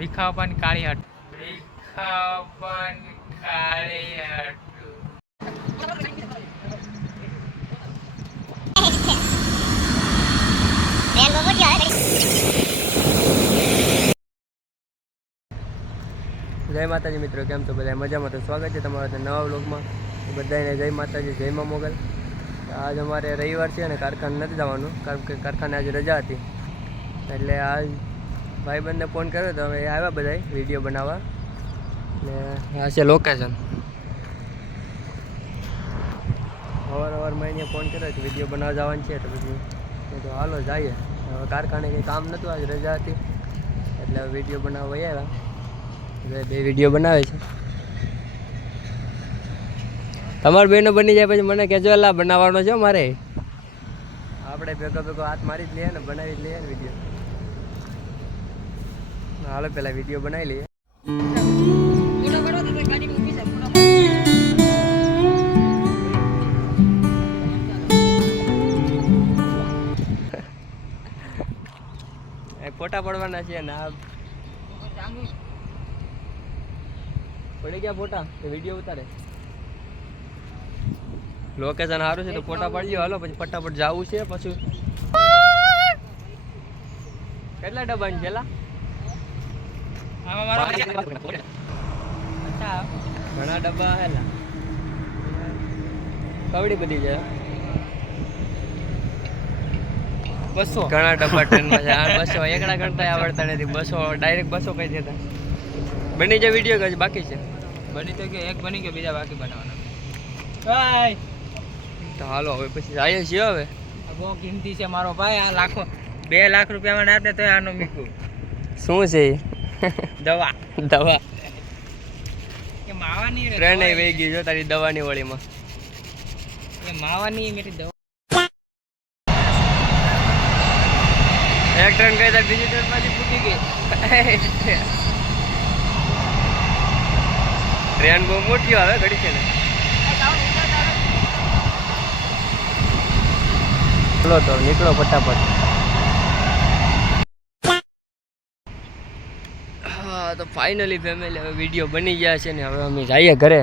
ભીખાવપન કાળી હટ. ભીખાવન કાળી હટ. જય માતાજી મિત્રો કેમ છો બધા મજામાં તો સ્વાગત છે તમારા નવા વ્લોગમાં. બધાને જય માતાજી જય મા મોગલ. આજ અમારે રવિવાર છે અને કારખાને નથી જવાનું કારણ કે કારખાને આજે રજા હતી. એટલે આજ ભાઈબંધને ફોન કર્યો તો હવે આવ્યા બધા વીડિયો બનાવવા. ને આ છે લોકેશન અવાર મેં અહીંયા ફોન કર્યો કે વીડિયો બનાવવા જવાનું છે તો પછી તો હાલો જઈએ. હવે કારખાને કંઈ કામ નહોતું આજ રજા હતી. એટલે વીડિયો બનાવવા આવ્યા. બે વીડિયો બનાવે છે. તમારી બેનો બની જાય પછી મને કહેજો એલા બનાવવાનો છે મારે આપણે ભેગો ભેગો હાથ મારી જ લઈએ ને બનાવી જ લઈએ ને વીડિયો હાલો, પેલા વીડિયો બનાવી લઈએ. ફોટા પડવાના છે ને આ પડી ગયા ફોટા? વીડિયો ઉતારે. લોકેશન સારું છે તો ફોટા પાડજો હાલો, પછી ફટાફટ જવું છે, પછી કેટલા ડબ્બા છે, છેલ્લા? આમાં મારો અચ્છા. ઘણા ડબ્બા હેલા કવડી બધી છે. બસો. ઘણા ડબ્બા ટ્રેનમાં છે. આ બસો એકડા ગણતા આવડતા નથી. બસો ડાયરેક્ટ બસો કહી દેતા. બની જાય વીડિયો કે બાકી છે? બની તો ગયો. એક બની ગયો બીજા બાકી બનાવવાના. ભાઈ તો હાલો હવે પછી આવીએ છીએ હવે. બહુ કિંમતી છે મારો ભાઈ. આ લાખો બે લાખ રૂપિયામાં ના આપને તો આનો મીકું. શું છે એ? દવા. દવા. એ માવાની રે ટ્રેન દવા વહી ગઈ જો તારી દવાની વળીમાં. એ માવાની મેરી દવા. એક ટ્રેન ગઈ તો બીજી ટ્રેન પાછી ફૂટી ગઈ. ટ્રેન બહુ મોટી આવે ઘડી છે ને. ચલો તો નીકળો ફટાફટ. હા તો ફાઇનલી ફેમિલી હવે વીડિયો બની ગયા છે ને હવે અમે જઈએ ઘરે.